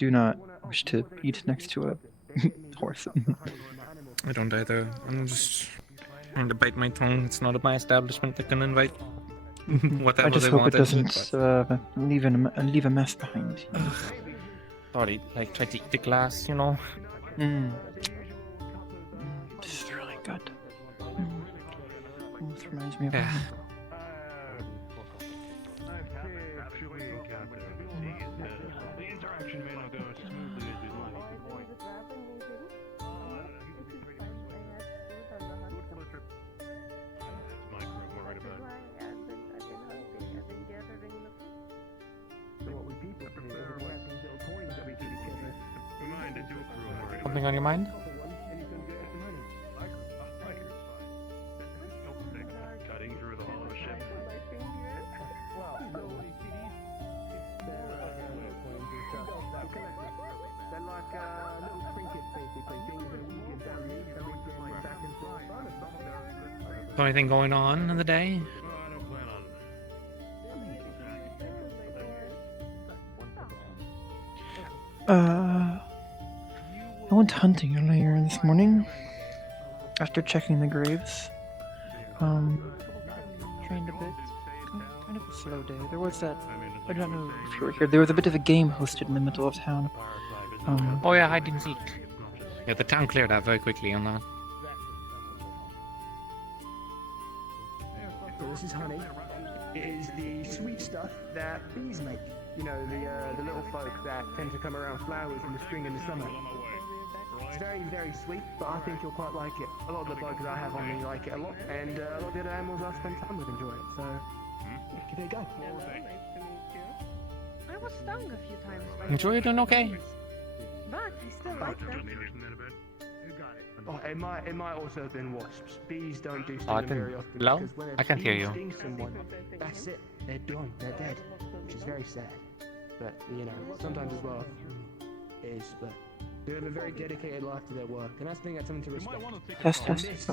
do not wish to eat next to a horse. I don't either. I'm just trying to bite my tongue. It's not my establishment that can invite whatever I just they hope want it into doesn't leave a mess behind. Sorry, like try to eat the glass, you know. This is really good. Almost reminds me of Yeah. Something on your mind? Cutting through the hollow ship. They're like little trinkets, basically. Things that we give value, so we can like back and forth. So anything going on in the day? I don't plan on. I went hunting earlier this morning after checking the graves. Trained a bit. Kind of a slow day. There was that. I don't know if you were here. There was a bit of a game hosted in the middle of town. Oh yeah, hide and seek. Yeah, the town cleared out very quickly on that. So this is honey. It is the sweet stuff that bees make. You know, the little folk that tend to come around flowers in the spring and the summer. It's very, very sweet, but I think you'll quite like it. A lot of the bugs I have on me like it a lot, and a lot of the other animals I spend time with enjoy it, so give it a go. I was stung a few times by Enjoy it, doing okay? but I still like them. Oh, it might also have been wasps. Bees don't do Oh, sting I them very didn't- often. Hello? Because when I can't hear bee you. stings someone, that's it. They're done. They're dead. Which is very sad. But, you know, sometimes as well, it is, but they have a very dedicated life to their work, and I think that's something to respect. Test, And test. this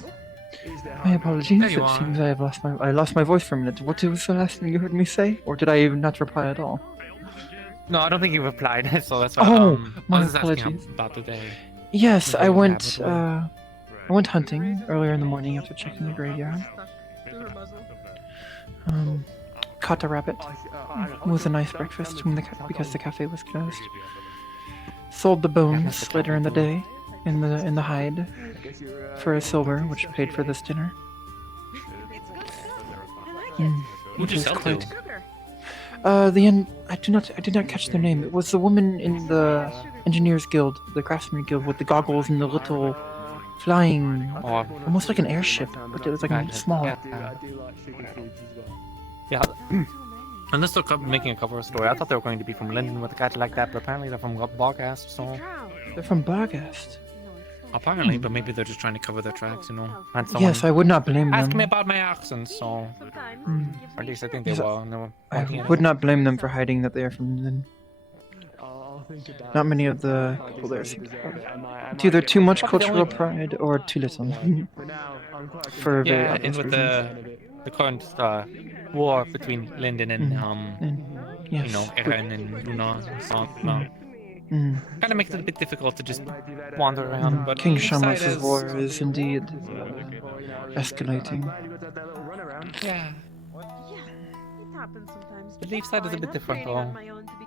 is their My hard work. apologies. There you It are. seems I lost my voice for a minute. What was the last thing you heard me say, or did I even not reply at all? No, I don't think you replied, so that's why Oh, I my was just asking apologies. about the day. Yes, Okay, I went. rabbit I went hunting earlier in the morning after checking the graveyard. Caught a rabbit. It was a nice breakfast because the cafe was closed. Sold the bones later in the day, in the hide, for a silver, which paid for this dinner. It's good stuff. I like Mm, Who'd which you is sell quite. to? Sugar. I did not catch their name. It was the woman in the Engineers Guild, the Craftsman Guild, with the goggles and the little flying, Oh, almost like an airship, but it was like Kind of, small. yeah. I do like sugar cubes as well. yeah. And this they're making a cover story. I thought they were going to be from London with a cat like that, but apparently they're from Bogast, so... Drown. They're from Bargast. Apparently, but maybe they're just trying to cover their tracks, you know. And someone Yes, I would not blame asked me them. about my accent, so... Sometimes Mm. it gives Or at me least I shit. think they Yes, were. And they were I pointing at would it. not blame them for hiding that they are from London. I'll think about Not it. many of the I people there deserve seem to it. have. I might It's either get too much myself- cultural pride or too little. For now, I'm quite For very Yeah, obvious and with reasons. the current war between Linden and, And, yes. you know, Erin and Luna and so on. Kind of makes it a bit difficult to just wander around, but King each side Shamras's is- war is indeed escalating. Glad you got that little runaround. Yeah, Yeah, it happens sometimes. the leaf side is a bit different though.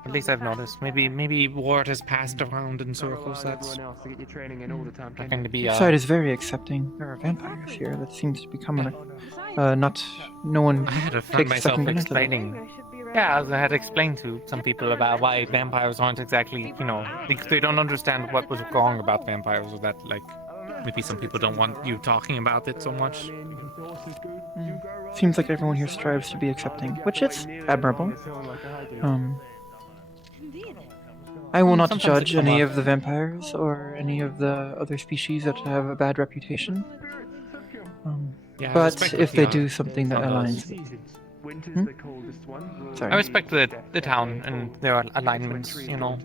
At least I've noticed. Maybe word has passed around in circles. That's Everyone else to get your training in all the time. not going to be Each side is very accepting. There are vampires here that seems to be coming. Not. No one I had a friend takes myself second gun into them. explaining. Yeah, I had explained to some people about why vampires aren't exactly, you know, because they don't understand what was wrong about vampires, or that, like, maybe some people don't want you talking about it so much. Seems like everyone here strives to be accepting, which is admirable. Indeed. I will not Sometimes judge it's come any up. of the vampires or any of the other species that have a bad reputation. Yeah, I But respect if the, they do something that some of those. aligns, Winter's Hmm? the coldest one. Sorry. I respect the town and their alignments, you know.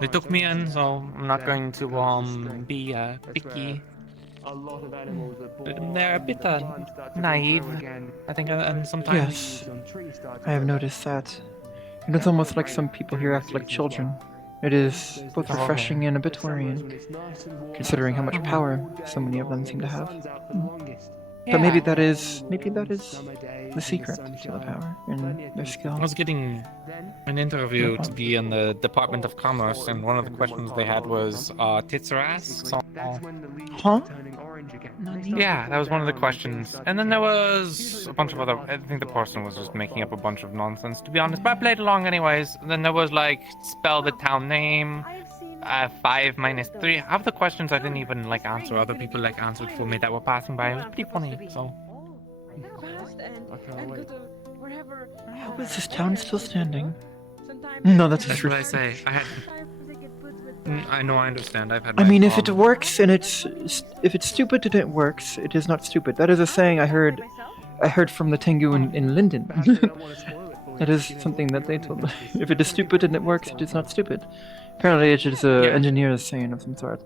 They took me in, so I'm not going to be picky. A lot of animals are born. They're a bit the plants start to naive, grow again. I think, and sometimes. Yes, Some trees start to I have grow. noticed that. And it's almost like some people here act like children It is both Okay. refreshing and a bit worrying, considering how much power so many of them seem to have. But maybe that is the secret to the power and their skill. I was getting an interview to be in the Department of Commerce, and one of the questions they had was tits or ass. So, Huh? yeah, that was one of the questions. And then there was a bunch of other. I think the person was just making up a bunch of nonsense, to be honest. But I played along anyways. And then there was like spell the town name. 5 minus 3. Half the questions I didn't even like answer. Other people like answered for me that were passing by. It was pretty funny. So. How is this town still standing? No, that's That's true. what I say. I know, I understand. I've had. I my mean, if it problems. works and if it's stupid and it works, it is not stupid. That is a saying I heard from the Tengu in Linden. That is something that they told me. If it is stupid and it works, it is not stupid. Apparently, it is an engineer's saying of some sort.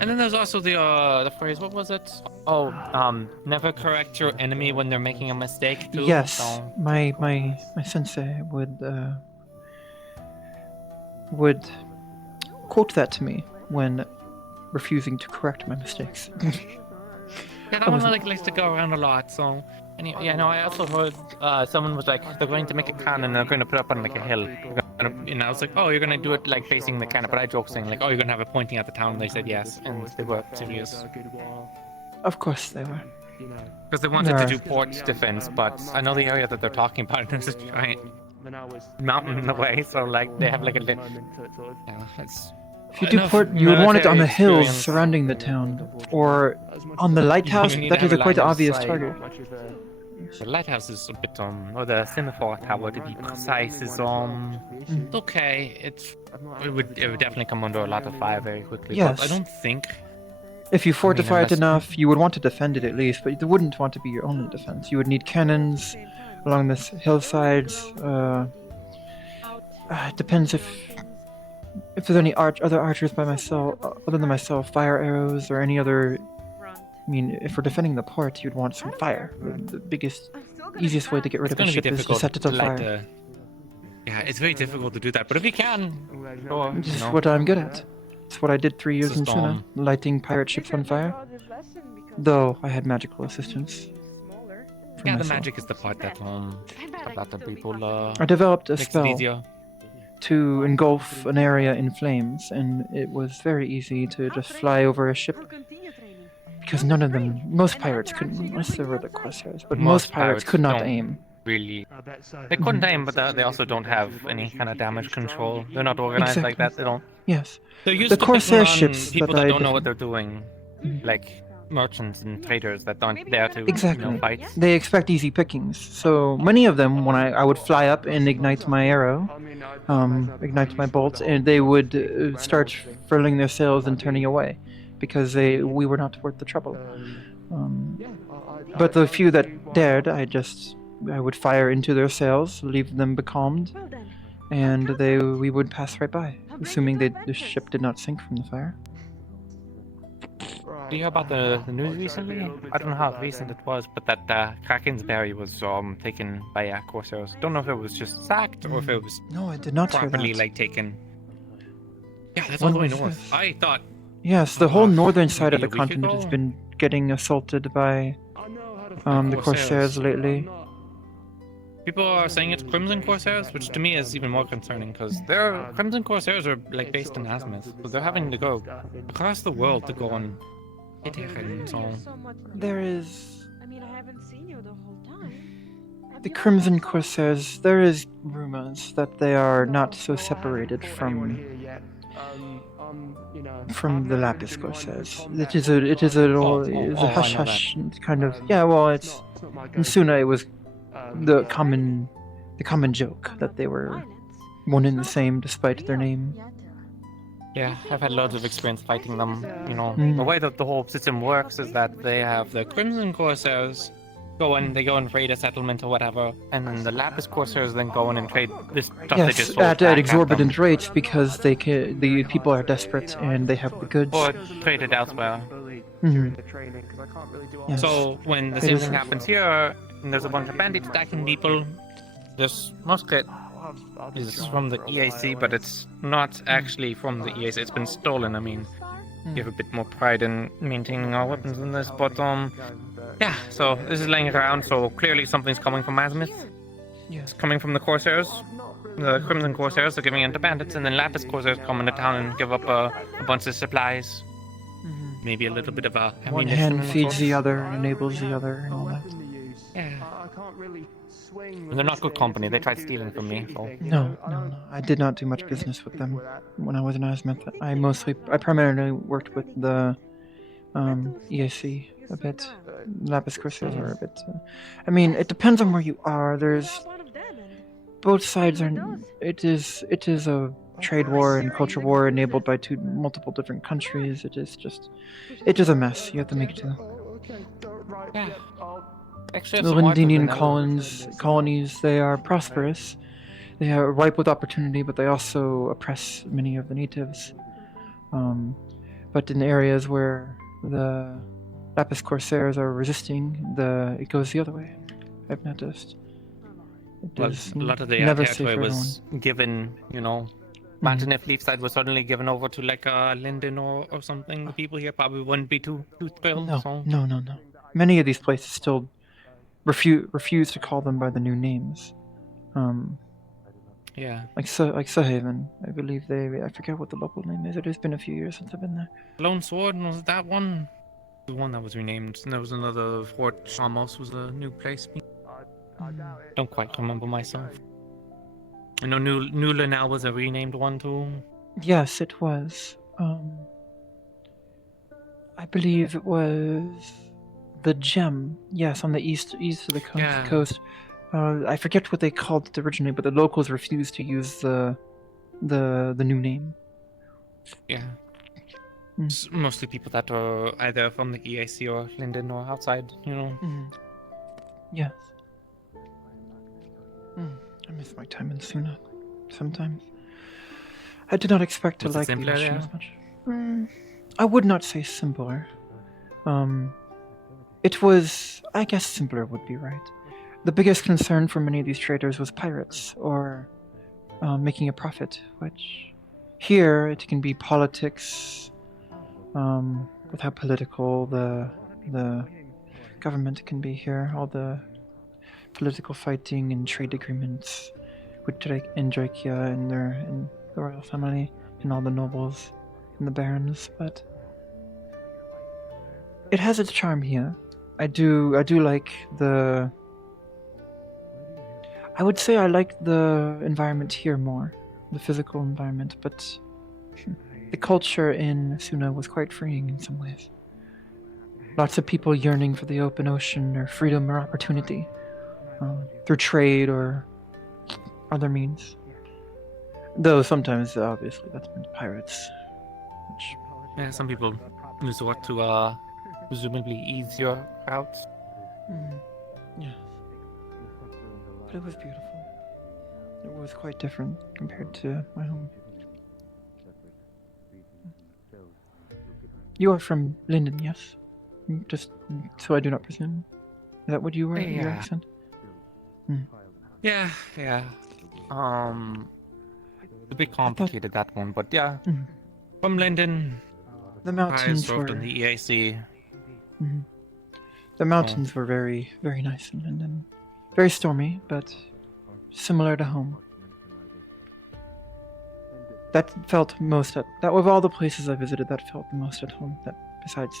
And then there's also the phrase. What was it? Oh, never correct your enemy when they're making a mistake. Too, Yes, so. my sensei would quote that to me when refusing to correct my mistakes. Yeah, that one likes to go around a lot. So, and yeah, no, I also heard someone was like, they're going to make a cannon and they're going to put it up on like a hill. And I was like, oh, you're going to do it like facing the cannon. But I joked saying like, oh, you're going to have it pointing at the town. And they said yes, and they were serious. Of course they were. Because they wanted There to are- do port defense, but I know the area that they're talking about. There's a giant mountain in the way, so like they have like a yeah, it's. If you do port, you would want it on the military hills experience. surrounding the town, or on the lighthouse. You need That to is have a a quite line of obvious sight. target. The lighthouse is a bit or the semaphore tower to be precise is it's okay. It would definitely come under a lot of fire very quickly. Yes. But I don't think If you fortify it unless- enough, you would want to defend it at least, but you wouldn't want to be your only defense. You would need cannons along the hillsides. It depends if there's any other archers by myself, other than myself, fire arrows or any other. I mean, if we're defending the port, you'd want some fire. The biggest, easiest way to get rid it's of a going to be ship is to difficult set it to on light fire. Yeah, it's very difficult to do that. But if you can, sure, This you is know. what I'm good at. It's what I did 3 years It's a in Tuna, storm. lighting pirate ships on fire. Though I had magical assistance. For Yeah, the myself. magic is the part that a lot of people I developed a makes it spell easier. to engulf an area in flames, and it was very easy to just fly over a ship because none of them, most pirates couldn't, unless they were the corsairs, but most pirates could not don't aim. Really, they couldn't aim, but they also don't have any kind of damage control. They're not organized like Exactly. that. They don't. Yes, They're used The to corsair picking on ships people that that I don't know what defend- they're doing, like merchants and traders that aren't there to Exactly. fight. they expect easy pickings. So many of them, when I would fly up and ignite my arrow, ignite my bolt, and they would start furling their sails and turning away, because we were not worth the trouble. But the few that dared, I would fire into their sails, leave them becalmed, and we would pass right by, assuming the ship did not sink from the fire. Do you hear about the news recently? I don't know how recent it was, but that Kraken's berry was taken by corsairs. Don't know if it was just sacked or if it was No, I did not hear properly that. taken. Yeah, that's When all going was north. this? I thought Yes, the whole northern side of maybe the a week continent has ago? been getting assaulted by the corsairs lately. people are saying it's Crimson Corsairs, which to me is even more concerning because their Crimson Corsairs are like based in Azimuth, so they're having to go across the world to go and hit Katherine. So There is I mean, I haven't seen you the whole time. the Crimson Corsairs. There is rumors that they are not so separated from the Lapis Corsairs. It is a hush I know hush kind of it's in Suna it was the common joke that they were one and the same despite their name. yeah, I've had loads of experience fighting them. You know, Mm. the way that the whole system works is that they have the Crimson Corsairs they go and raid a settlement or whatever, and then the Lapis Corsairs then go in and trade this stuff they just Yes, sold at back exorbitant them, rates because the people are desperate and they have the goods. or trade it elsewhere. Mhm. Yes. So when the It same is- thing happens here, and there's a bunch of bandits attacking people, just musket is from the EAC, but it's not actually from the EAC. It's been stolen. I mean, we have a bit more pride in maintaining our weapons than this, but yeah. So this is laying around. So clearly something's coming from Azimuth. Yes. It's coming from the Corsairs. The Crimson Corsairs are giving in to bandits, and then Lapis Corsairs come into town and give up a bunch of supplies. Maybe a little bit of a One ammunition hand and feeds the such. other and enables the other and all that. Yeah. I can't really swing. And they're not good company. They tried stealing from me. So. No. I did not do much business with them when I was in Azimuth. I primarily worked with the EAC a bit. Lapis Corsairs are a bit. I mean, it depends on where you are. There's both sides are. It is a trade war and culture war enabled by multiple different countries. It is a mess. You have to make do. Yeah. Actually, The Lindinian colonies, they are prosperous. They are ripe with opportunity, but they also oppress many of the natives. But in areas where the Lapis Corsairs are resisting, it goes the other way. I've noticed. Well, a lot of the territory was given, imagine if Leafside was suddenly given over to like Linden or something. The people here probably wouldn't be too thrilled. No. Many of these places still refuse to call them by the new names. Yeah. Like Sahaven, I believe I forget what the local name is. It has been a few years since I've been there. Lone Sword, was that one? The one that was renamed. And there was another Fort Shamos was a new place. Don't quite remember myself. I know New Linnell was a renamed one too. Yes, it was. I believe it was the Gem. Yes, on the east of the coast. I forget what they called it originally, but the locals refused to use the new name. Yeah. It's mostly people that are either from the EAC or Linden or outside, Yes. I miss my time in Suna. Sometimes. I did not expect to like the ocean as much. I would not say simpler. It was, I guess simpler would be right. The biggest concern for many of these traders was pirates, or making a profit, which here it can be politics, with how political the government can be here, all the political fighting and trade agreements with Drake and Drakia and the royal family and all the nobles and the barons, but it has its charm here. I do like I would say I like the environment here more, the physical environment, but the culture in Suna was quite freeing in some ways. Lots of people yearning for the open ocean or freedom or opportunity, through trade or other means. Though sometimes, obviously, that's been pirates. Yeah, some people resort to presumably easier routes. Yes. But it was beautiful. It was quite different compared to my home. You are from Linden, yes? Just so I do not presume. Is that what you were? Yeah. Your accent? Yeah. A bit complicated, that one, but yeah. From Linden. The mountains I were... served in the EAC. The mountains were very, very nice in Linden. Very stormy, but similar to home. That felt most at... That of all the places I visited, that felt the most at home. That besides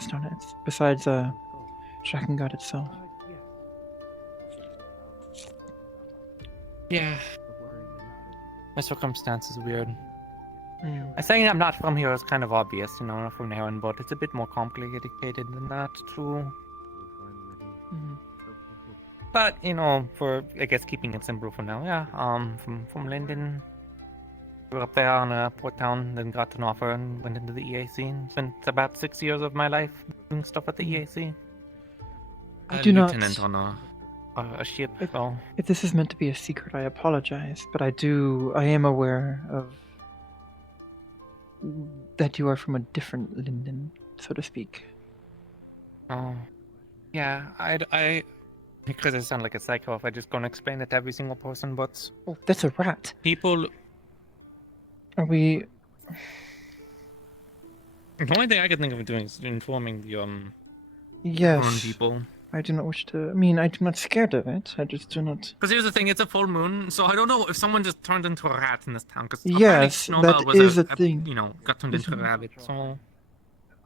Astana, besides Shakangad itself. Yeah. My circumstance is weird. I saying I'm not from here is kind of obvious, I'm not from Heron, but it's a bit more complicated than that too. But for I guess keeping it simple for now, yeah. From Linden, grew up there on a port town, then got an offer and went into the EAC and spent about 6 years of my life doing stuff at the EAC. I do not... Lieutenant on a ship. If this is meant to be a secret, I apologize, but I am aware of that you are from a different Linden, so to speak. Oh, yeah. I Because I sound like a psycho if I just go and explain it to every single person, but Oh, that's a rat. people... Are we... The only thing I could think of doing is informing the, foreign Yes. people. I do not wish to... I mean, I'm not scared of it. I just do not... Because here's the thing, it's a full moon, so I don't know if someone just turned into a rat in this town. Because Yes, that is a thing. You know, got turned into a rabbit, so...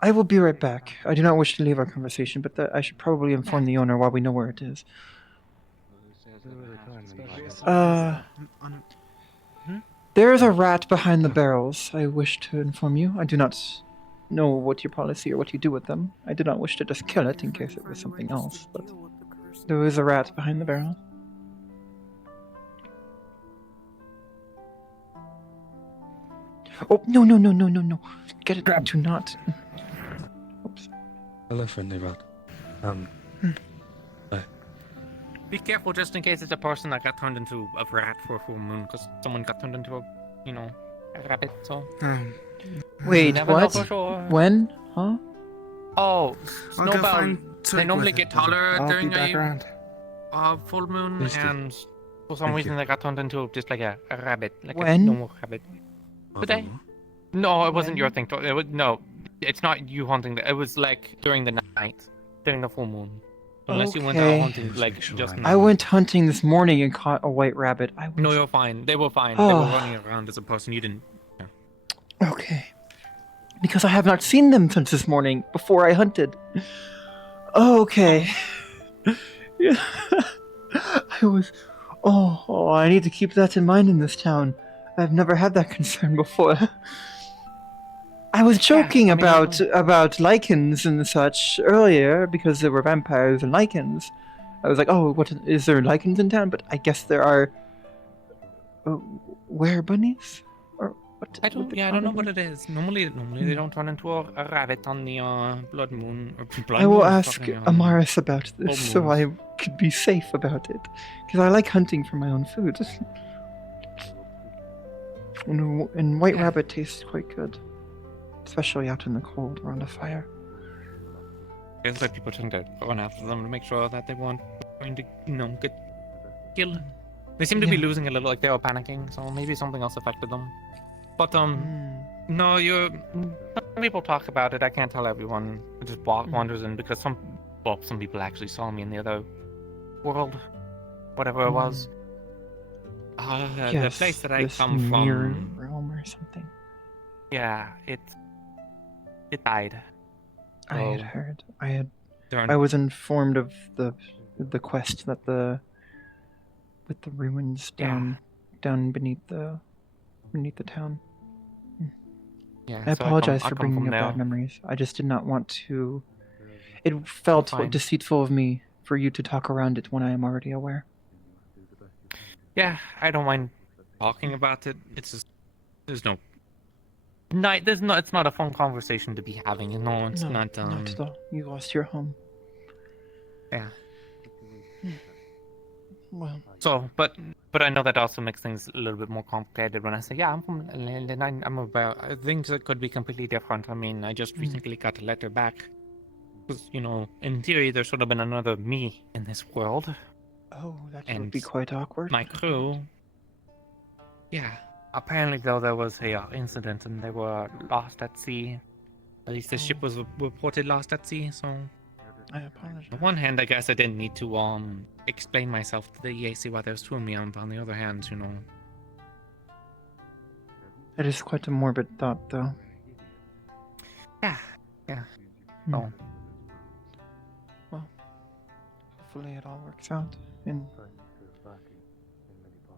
I will be right back. I do not wish to leave our conversation, but I should probably inform the owner while we know where it is. There is a rat behind the barrels. I wish to inform you. I do not know what your policy or what you do with them. I do not wish to just kill it in case it was something else, but there is a rat behind the barrel. Oh, no, no, no, no, no, no. Get it. Do not. Oops. Hello, friendly rat. Be careful just in case it's a person that got turned into a rat for a full moon, because someone got turned into a, you know, a rabbit, so... Wait, never know what? for sure. When? Huh? Oh, I'll go Snowbell, find they Twig normally with get it. taller I'll during be back around. a full moon, Please do. and for some Thank reason you. they got turned into just like a rabbit, like a When? normal rabbit. Today? No, it wasn't your When? thing. It was, no, it's not you hunting. It was like during the night, during the full moon. Unless you went out Okay. hunting, like just. I went hunting this morning and caught a white rabbit. I was... No, you're fine. They were fine. They were Oh. running around as a person. You didn't. Okay. Because I have not seen them since this morning, before I hunted. Okay. Yeah. I was... Oh, I need to keep that in mind in this town. I've never had that concern before. I was joking I mean, about lichens and such earlier, because there were vampires and lichens. I was like, oh, what is there lichens in town? But I guess there are... were bunnies? Or what? I don't. Yeah, I don't know what it is. Normally they don't turn into a rabbit on the blood moon. Or blood I will moon, ask fucking, Amaris about this, full so I could be safe about it. Because I like hunting for my own food. And white rabbit tastes quite good. Especially out in the cold around a fire. It's like people trying to run after them to make sure that they weren't going to, you know, get killed. They seem to be Yeah. losing a little, like they were panicking, so maybe something else affected them. But no, some people talk about it. I can't tell everyone. It just wanders in because some people actually saw me in the other world, whatever it was. The place that I this come mirror from. realm or something. Yeah, it died. I had Oh. heard. There I was informed of the quest that with the ruins down beneath the town. yeah, I so apologize I for come bringing from up there. bad memories. I just did not want to. It felt Fine. deceitful of me for you to talk around it when I am already aware. Yeah, I don't mind talking about it. It's just it's not a fun conversation to be having. No, it's not. Not at all. You lost your home. Yeah. Well, So, but I know that also makes things a little bit more complicated when I say, yeah, I'm from Inlihtan. I'm about things that could be completely different. I mean, I just recently got a letter back. Because, you know, in theory, there should have been another me in this world. oh, that would And be quite awkward. My crew. Yeah. Apparently, though, there was a incident and they were lost at sea. At least the ship was reported lost at sea, so... I apologize. On one hand, I guess I didn't need to explain myself to the EAC why there's two of me, and on the other hand, you know... It is quite a morbid thought, though. Yeah. Hmm. Oh. Well, hopefully it all works out, and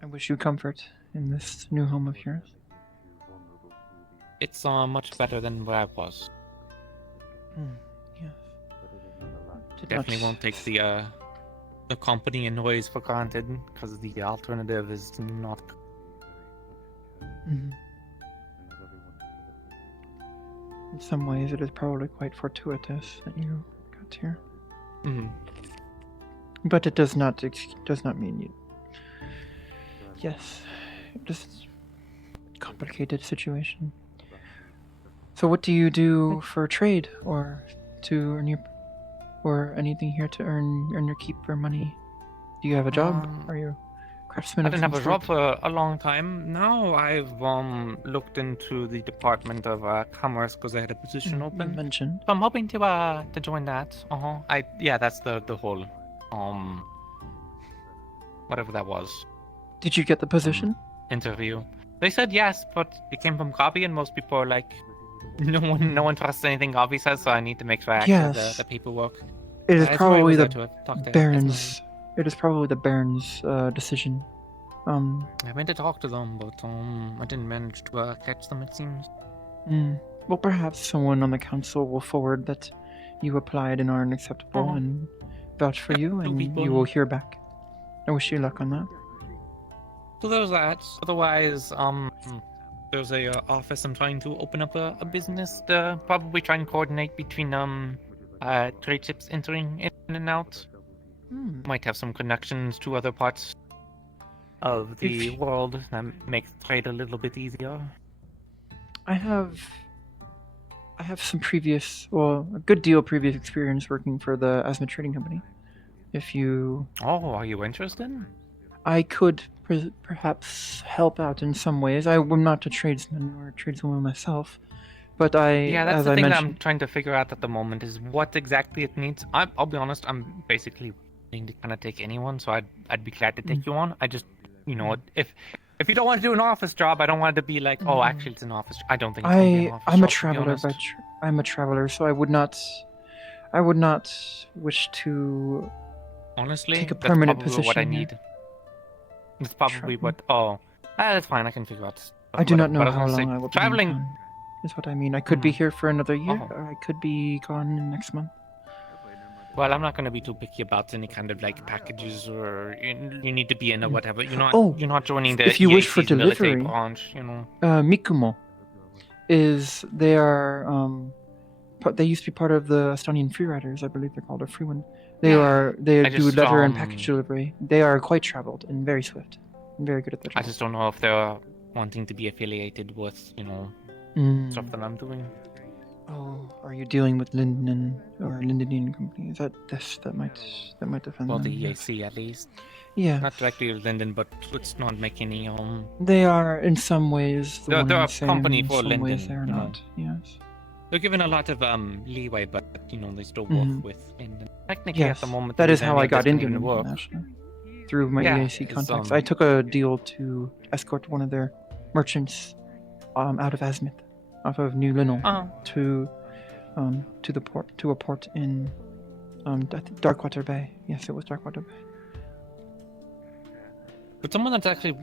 I wish you comfort in this new home of yours. It's much better than where I was. Yes. Did Definitely not- won't take the company and noise for granted, because the alternative is not... Mhm. In some ways, it is probably quite fortuitous that you got here, Mhm. but it does not mean you. Yes, just complicated situation. So, what do you do for trade, or to earn your, or anything here to earn your keep or money? Do you have a job? Um, Are you a craftsman I of didn't some have a sort? job for a long time. Now I've looked into the Department of Commerce because they had a position You open. mentioned. So I'm hoping to join that. Yeah, that's the whole whatever that was Did you get the position? interview. They said yes, but it came from Gabi, and most people are like, no one trusts anything Gabi says, so I need to make sure I actually have Yes. the paperwork. It is That's why I probably was there the to talk to Baron's. It is probably the Baron's decision. I went to talk to them, but I didn't manage to catch them. It seems. Well, perhaps someone on the council will forward that you applied and are unacceptable and vouch for you, and you will hear back. I wish you luck on that. So there's that. Otherwise, there's a office. I'm trying to open up a business to probably try and coordinate between trade ships entering in and out. Might have some connections to other parts of the world that makes trade a little bit easier. I have some previous, well, a good deal of previous experience working for the Asma Trading Company. If you... Oh, are you interested? I could perhaps help out in some ways. I'm not a tradesman or a tradeswoman myself, but Yeah, that's as the I thing that mentioned... I'm trying to figure out at the moment is what exactly it needs. I'll be honest, I'm basically willing to kind of take anyone, so I'd be glad to take you on. I just, you know, if you don't want to do an office job, I don't want it to be like, oh, actually, it's an office. I don't think it's gonna be an office I'm job, a traveler I'm a traveler, so I would not wish to honestly take a that's permanent probably position what I here. need. That's probably what. Oh, that's fine. I can figure out. I do not know But I was how gonna long say, I will be traveling. in town, is what I mean. I could be here for another year, or I could be gone next month. Well, I'm not going to be too picky about any kind of like packages or you need to be in or whatever. You're not joining the if you wish for EAC's military delivery, branch, you know. Mikumo they are they used to be part of the Estonian Free Riders, I believe they're called, or Free One. They do letter and package delivery. They are quite traveled and very swift and very good at their job. I just don't know if they're wanting to be affiliated with, you know, stuff that I'm doing. Oh, are you dealing with Linden or Lindenian Company? Is that might defend Well, them? the EAC at least. Yeah. Not directly with Linden, but let's not make any They are in some ways. They're a company for in some Linden. ways they're you know. not. Yes. They're given a lot of leeway, but you know they still work with Linden. Technically, Yes, at the moment, that is how I got into the them, work. actually. Through my Yeah, EAC it's, contacts, I took a deal to escort one of their merchants out of Azimuth, off of New Linnell, to the port, to a port in Darkwater Bay. Yes, it was Darkwater Bay. But someone that's actually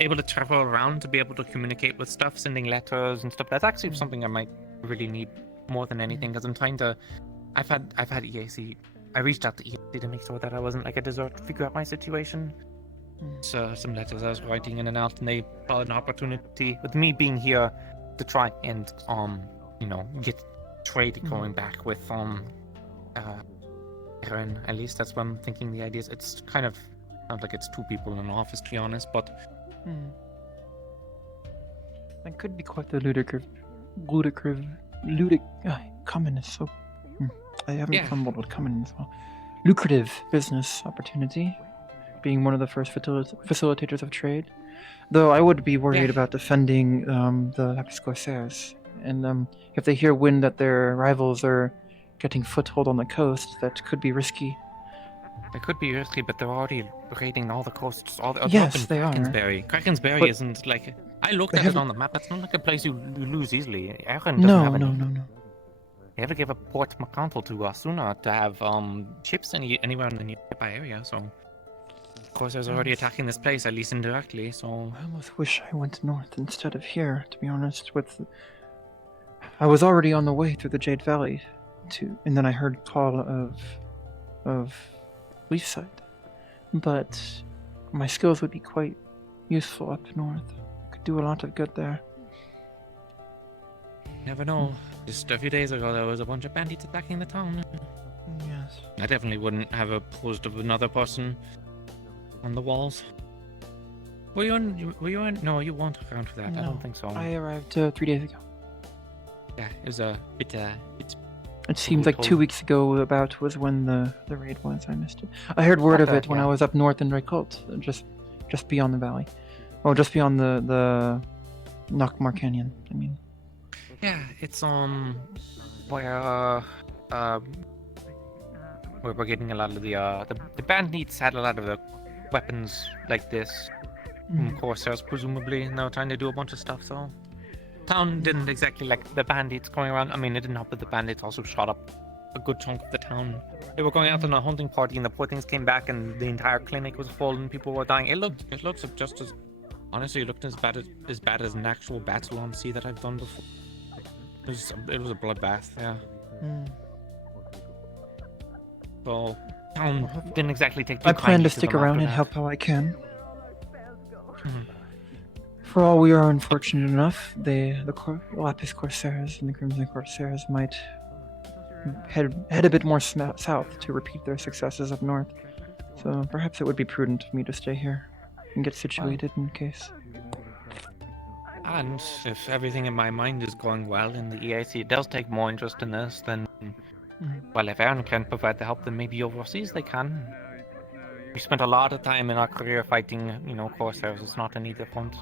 able to travel around to be able to communicate with stuff, sending letters and stuff, that's actually something I might really need more than anything, because I'm trying to... I've had EAC... I reached out to EAC to make sure that I wasn't like a dessert, figure out my situation. So some letters I was writing in and out, and they saw an opportunity, with me being here, to try and, you know, get trade going back with, Katherine. At least that's what I'm thinking the idea is. It's kind of... Sounds like it's two people in an office, to be honest, but... That could be quite the common is so... I haven't fumbled with common as well. Lucrative business opportunity, being one of the first facilitators of trade. Though I would be worried about defending the Lapis Corsairs, and if they hear wind that their rivals are getting foothold on the coast, that could be risky. It could be risky, but they're already raiding all the coasts. Yes, they are. Krakensberry isn't like... I looked at it on the map. That's not like a place you lose easily. Aachen doesn't No. They ever gave a Port McConville to Asuna to have ships anywhere in the nearby area, so... Of course, there's already attacking this place, at least indirectly, so... I almost wish I went north instead of here, to be honest. I was already on the way through the Jade Valley, and then I heard call of Leafside. But my skills would be quite useful up north. I could do a lot of good there. Never know. Just a few days ago, there was a bunch of bandits attacking the town. Yes. I definitely wouldn't have opposed of another person on the walls. Were you on? No, you weren't around for that. No, I don't think so. I arrived 3 days ago. Yeah, it was a bit It seems Who like 2 told- weeks ago about was when the raid was. I missed it. I heard word of Okay, it when yeah. I was up north in Reykholt, just beyond the valley. Well, just beyond the Knockmar Canyon, I mean. Yeah, it's where where we're getting a lot of the bandits had a lot of the weapons like this from Mm. Corsairs, presumably, and they were trying to do a bunch of stuff. So town didn't exactly like the bandits going around. I mean, it didn't help that the bandits also shot up a good chunk of the town. They were going out on a hunting party, and the poor things came back, and the entire clinic was full, and people were dying. It looks just as honestly, it looked as bad as an actual battle on sea that I've done before. It was a bloodbath, yeah. Mm. So town didn't exactly take too I plan to kindly stick them around after and that. help how I can. Mhm. For all we are unfortunate enough, the Lapis Corsairs and the Crimson Corsairs might head a bit more south to repeat their successes up north. So perhaps it would be prudent of me to stay here and get situated in case. And if everything in my mind is going well in the EAC does take more interest in this, then well, if Aaron can provide the help, then maybe overseas they can. We spent a lot of time in our career fighting, Corsairs. It's not an easy front.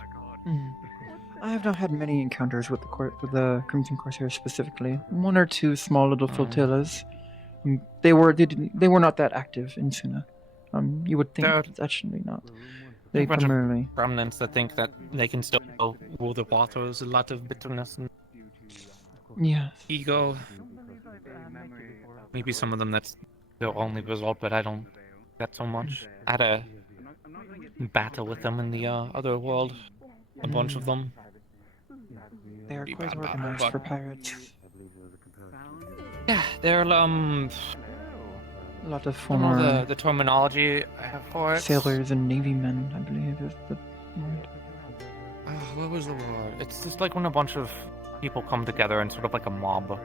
I have not had many encounters with the Crimson Corsairs specifically. One or two small little flotillas. They were not that active in Suna. You would think They're- actually not. They a bunch of primarily. remnants that think that they can still rule the waters. A lot of bitterness and Yes. ego. Maybe some of them that's their only result, but I don't get so much. I had a battle with them in the other world. A bunch of them. They are Pretty quite bad battle, organized but- for pirates. Yeah, they're A lot of I don't know former the terminology for it. sailors and navy men, I believe, is the word. What was the word? It's just like when a bunch of people come together and sort of like a mob.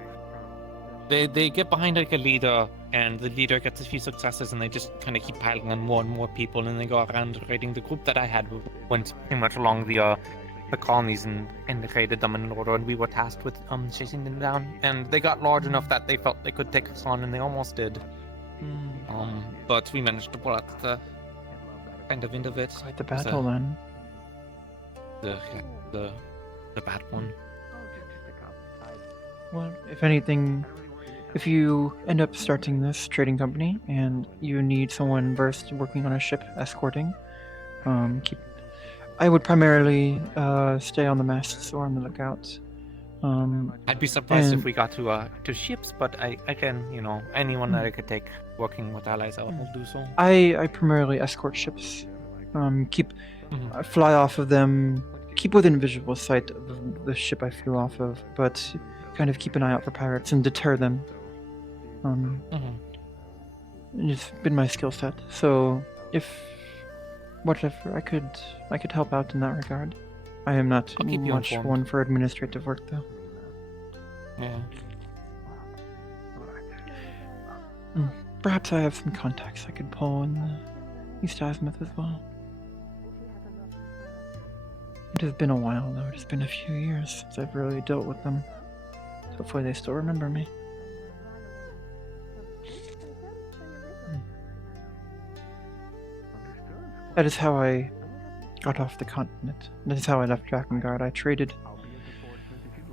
They get behind like a leader, and the leader gets a few successes, and they just kind of keep piling on more and more people, and they go around raiding. The group that I had went pretty much along the colonies and raided them in order, and we were tasked with chasing them down. And they got large enough that they felt they could take us on, and they almost did. But we managed to pull out the kind of end of it. Quite the It was, battle then. the bad one. Well, if anything, if you end up starting this trading company and you need someone versed working on a ship escorting, I would primarily stay on the masts or on the lookout. I'd be surprised and- if we got to ships, but I can, anyone that I could take working with allies, I will do so. I primarily escort ships. Mhm. Fly off of them, keep within visual sight of the ship I flew off of, but kind of keep an eye out for pirates and deter them. Mhm. It's been my skill set. So if whatever I could help out in that regard. I am not I'll keep you much informed. one for administrative work though. Yeah. Perhaps I have some contacts I could pull in the East Azimuth as well. It has been a while though. It has been a few years since I've really dealt with them. Hopefully they still remember me. That is how I got off the continent. That is how I left Drakengard. I traded.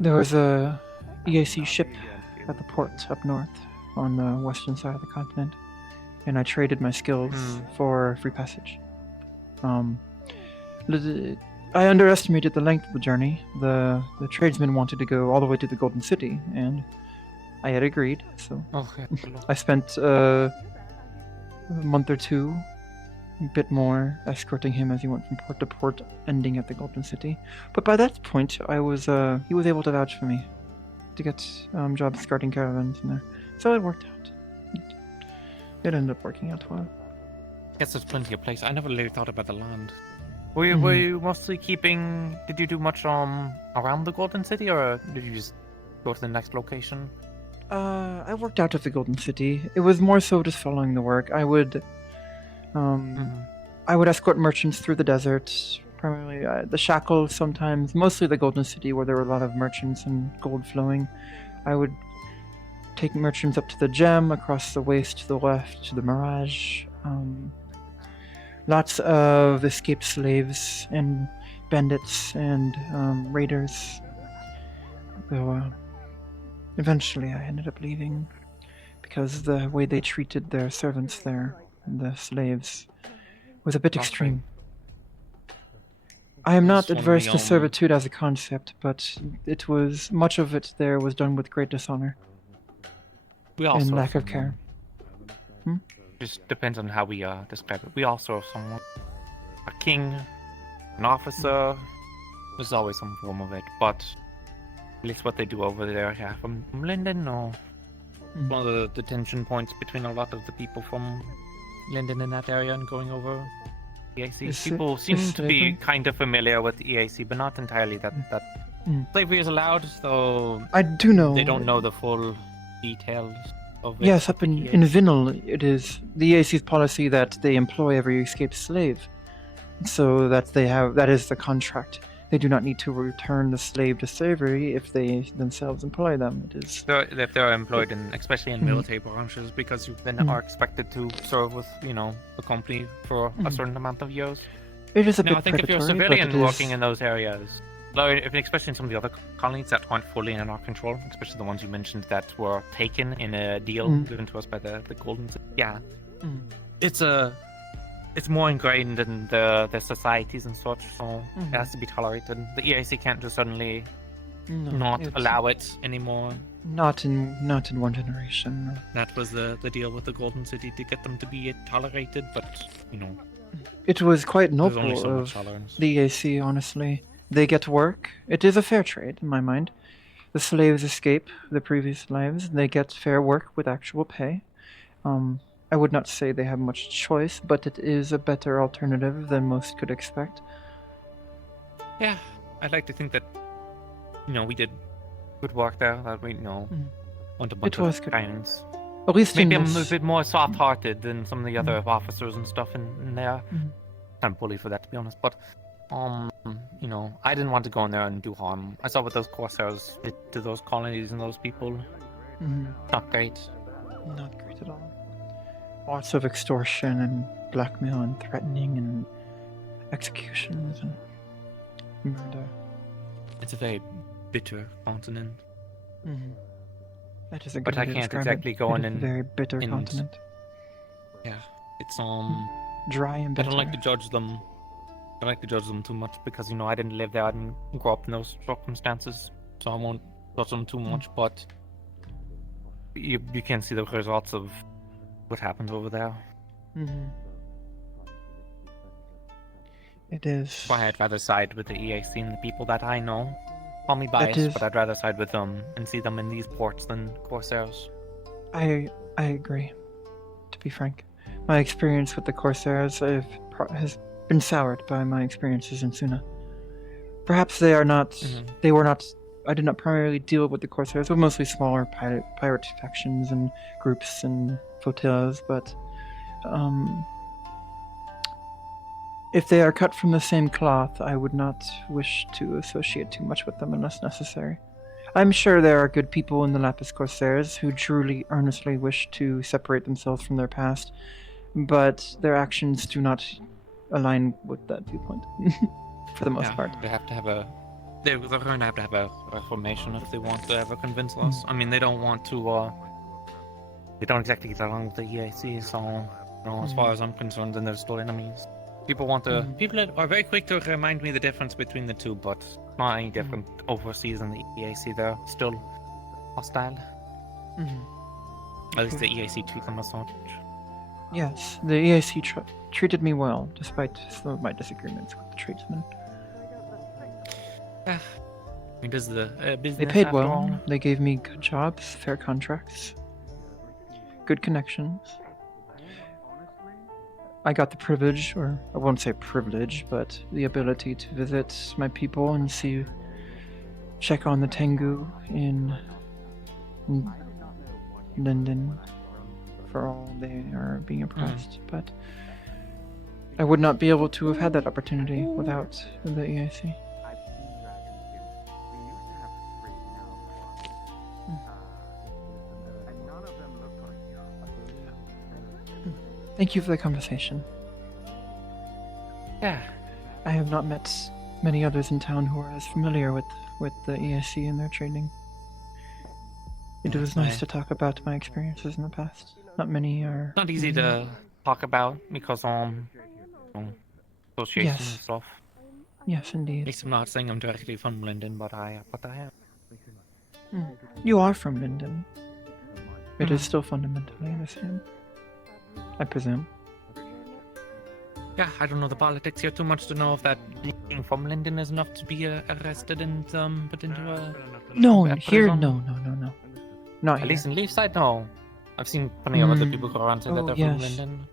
There was a EAC ship at the port up north on the western side of the continent, and I traded my skills for free passage. I underestimated the length of the journey. The tradesmen wanted to go all the way to the Golden City, and I had agreed. So Okay. I spent a month or two, a bit more, escorting him as he went from port to port, ending at the Golden City. But by that point, he was able to vouch for me to get jobs guarding caravans in there. So it worked out. It ended up working out well. Guess there's plenty of places. I never really thought about the land. Were you mostly keeping? Did you do much around the Golden City, or did you just go to the next location? I worked out of the Golden City. It was more so just following the work. I would escort merchants through the desert, primarily the Shackles sometimes, mostly the Golden City where there were a lot of merchants and gold flowing. I would taking merchants up to the Gem, across the waste to the left to the Mirage. Lots of escaped slaves and bandits and raiders. Though eventually I ended up leaving because the way they treated their servants there, the slaves, was a bit extreme. I am not This one adverse we to all- servitude as a concept, but it was much of it there was done with great dishonor We all and saw lack of someone. care. Just depends on how we describe it. We all saw someone. A king, an officer. There's always some form of it, but at least what they do over there, yeah, from Linden, no. Mm. One of the detention points between a lot of the people from Linden in that area and going over EAC. Is People it- seem is to be slavery? kind of familiar with EAC, but not entirely that Mm. slavery is allowed, though I do know. they don't know the full details of it. Yes, up in Vinil, it is the EAC's policy that they employ every escaped slave, so that that is the contract. They do not need to return the slave to slavery if they themselves employ them. It is. If they're employed in, especially in Mhm. military branches, because you then Mhm. are expected to serve with, the company for a Mhm. certain amount of years. It is a Now, I bit think if you're a predatory, civilian but it working is, in those areas, especially in some of the other colonies that aren't fully in our control, especially the ones you mentioned that were taken in a deal Mhm. given to us by the Golden City. Yeah, Mm. it's more ingrained in the societies and such, so Mhm. it has to be tolerated. The EAC can't just suddenly no, not it's allow it anymore. Not in one generation. No. That was the deal with the Golden City to get them to be tolerated, but It was quite there's only noble so much of tolerance. the EAC, honestly. They get work. It is a fair trade, in my mind. The slaves escape the previous slaves. They get fair work with actual pay. I would not say they have much choice, but it is a better alternative than most could expect. Yeah, I'd like to think that we did good work there. That we went a bunch was of good. kindness. At least Maybe in I'm a this, bit more soft-hearted than some of the other officers and stuff in there. Mhm. Kind of bullied for that, to be honest. But I didn't want to go in there and do harm. I saw what those corsairs did to those colonies and those people. Mhm. Not great. Not great at all. Lots of extortion and blackmail and threatening and executions and murder. It's a very bitter continent. Mhm. That is a But good I way to can't describe exactly it. go It in is a and- very bitter and- continent. Yeah, it's Dry and I bitter. don't like to judge them. I don't like to judge them too much because I didn't live there. I didn't grow up in those circumstances, so I won't judge them too much. But you can see the results of what happens over there. Mhm. It is. Why I'd rather side with the EAC and the people that I know. Call me biased, is- but I'd rather side with them and see them in these ports than Corsairs. I agree. To be frank, my experience with the Corsairs has been soured by my experiences in Suna. Perhaps they are not. Mhm. They were not. I did not primarily deal with the Corsairs, but mostly smaller pirate factions and groups and flotillas. But if they are cut from the same cloth, I would not wish to associate too much with them unless necessary. I'm sure there are good people in the Lapis Corsairs who truly, earnestly wish to separate themselves from their past, but their actions do not align with that viewpoint, for the most part. They have to have a. They're going to have a reformation if they want to ever convince us. I mean, they don't want to. They don't exactly get along with the EAC, so as far as I'm concerned, then they're still enemies. People want to. People are very quick to remind me the difference between the two, but not any different overseas and the EAC. They're still hostile. At least the EAC treat them as such. Yes, the EAC treated me well, despite some of my disagreements with the tradesmen. It is the business. They paid after well. all. They gave me good jobs, fair contracts, good connections. I got the privilege, or I won't say privilege, but the ability to visit my people and check on the Tengu in Linden for all they are being oppressed. But I would not be able to have had that opportunity without the EAC. Thank you for the conversation. Yeah. I have not met many others in town who are as familiar with the ESC and their training. It was nice to talk about my experiences in the past. Not many are. Not easy to talk about because association and Yes. stuff. Yes, At indeed. least I'm not saying I'm directly from Linden, but I am. You are from Linden. It is Mhm. still fundamentally the same, I presume. Yeah, I don't know the politics here too much to know if that being from Linden is enough to be arrested and put into a No, a here, prison. no. Not At here. least in Leafside, no. I've seen plenty of other people go around saying that Oh, they're from yes. Linden.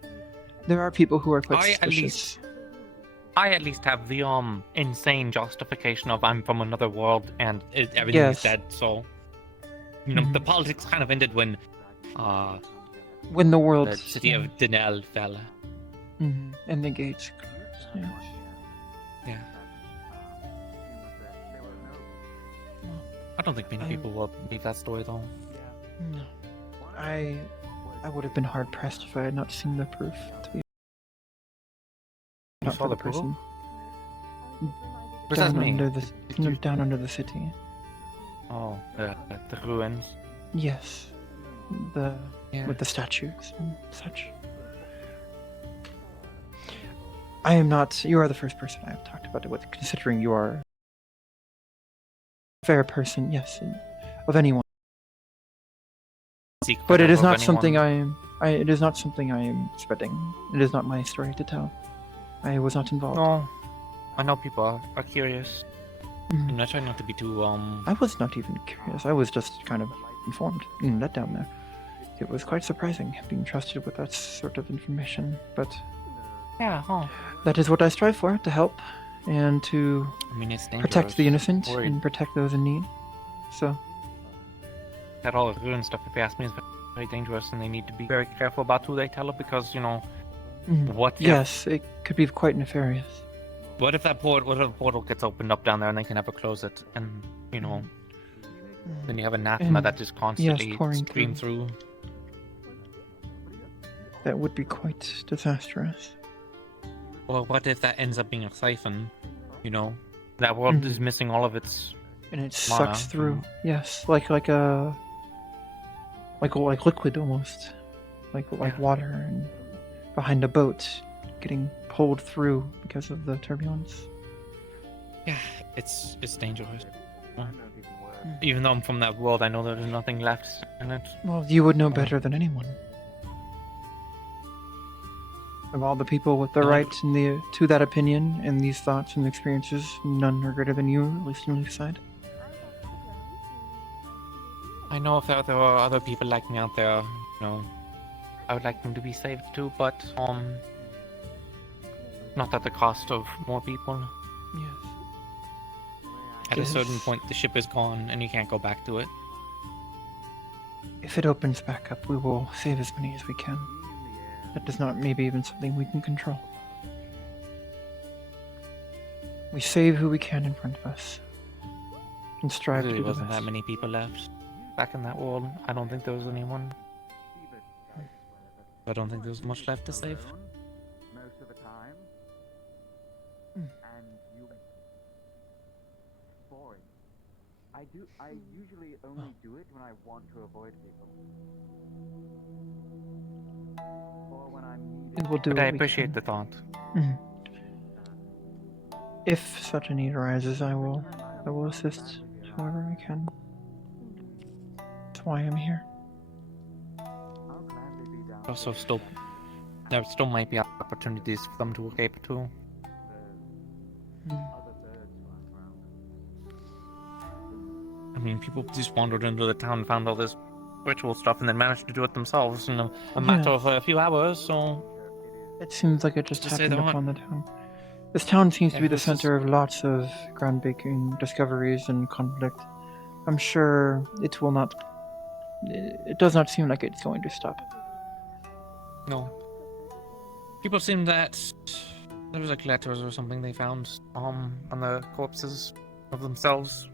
There are people who are quite I at suspicious. I at least have the insane justification of I'm from another world and everything is Yes. dead. So the politics kind of ended when When the world. the city of Denel fell. And the gates closed. Yes. Yeah. I don't think many people will believe that story though. No. I would have been hard pressed if I had not seen the proof. To be You not saw for the the proof? person Where's that down me? under the Did you- down under the city. Oh, the ruins. Yes, the Yeah. with the statues and such. I am not. You are the first person I have talked about it with, considering you are a fair person. Yes, of anyone. Secret But it is of not something anyone. It is not something I am spreading. It is not my story to tell. I was not involved. No, I know people are curious. Mhm. And I try not to be too I was not even curious. I was just kind of informed and let down there. It was quite surprising being trusted with that sort of information, but Yeah, huh? that is what I strive for, to help and to I mean, it's dangerous. protect the innocent Worried. and protect those in need. So, That all the ruin stuff, if you ask me, is very dangerous, and they need to be very careful about who they tell it because what? yes, it could be quite nefarious. What if that portal gets opened up down there and they can never close it, and then you have anathema And- that just constantly pouring scream through. That would be quite disastrous. Or what if that ends up being a siphon? That world Mhm. is missing all of its. And it Mana, sucks through. Yes, like liquid almost, like Yeah. water, and behind a boat, getting pulled through because of the turbulence. Yeah, it's dangerous. Even though I'm from that world, I know there's nothing left in it. Well, you would know better than anyone. Of all the people with the No. right to that opinion and these thoughts and experiences, none are greater than you, at least on your side. I know if there are other people like me out there, I would like them to be saved too, but not at the cost of more people. Yes. At a certain Yes. point, the ship is gone and you can't go back to it. If it opens back up, we will save as many as we can. That is not maybe even something we can control. We save who we can in front of us, and strive There to really do the wasn't best. that many people left back in that world. I don't think there was anyone. I don't think there was much left to save. Most of the time. Mm. And you boring. I usually only do it when I want to avoid people. Or when I'm We needed. will do But what I we appreciate can. the thought. Mhm. If such a need arises, I will assist however I can. That's why I'm here. I'll gladly be down. Also, there still might be opportunities for them to escape too. Other birds flying around. I mean, people just wandered into the town and found all this ritual stuff and then managed to do it themselves in a matter of a few hours, so... It seems like it just To say happened the upon the town. This town seems to be the this is- center of lots of groundbreaking discoveries and conflict. I'm sure it will not. It does not seem like it's going to stop. No. People seem that there was like letters or something they found on the corpses of themselves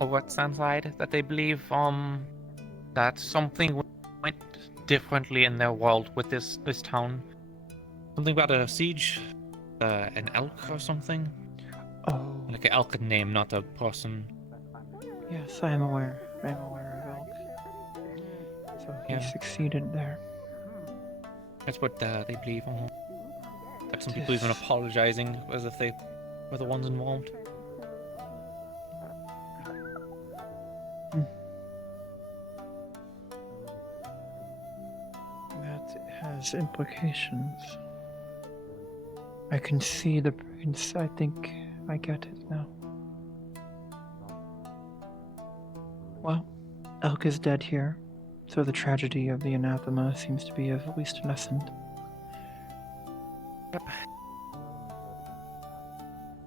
over at Sandside that they believe that something went differently in their world with this town. Something about a siege, an elk or something. Oh, Like an elk name, not a person. yes, I am aware. I am aware of Elk. So he Yeah. succeeded there. That's what they believe. Like some It people even is- apologizing as if they were the ones involved. That has implications. I can see the. I think I get it now. Well, Elk is dead here, so the tragedy of the anathema seems to be at least lessened.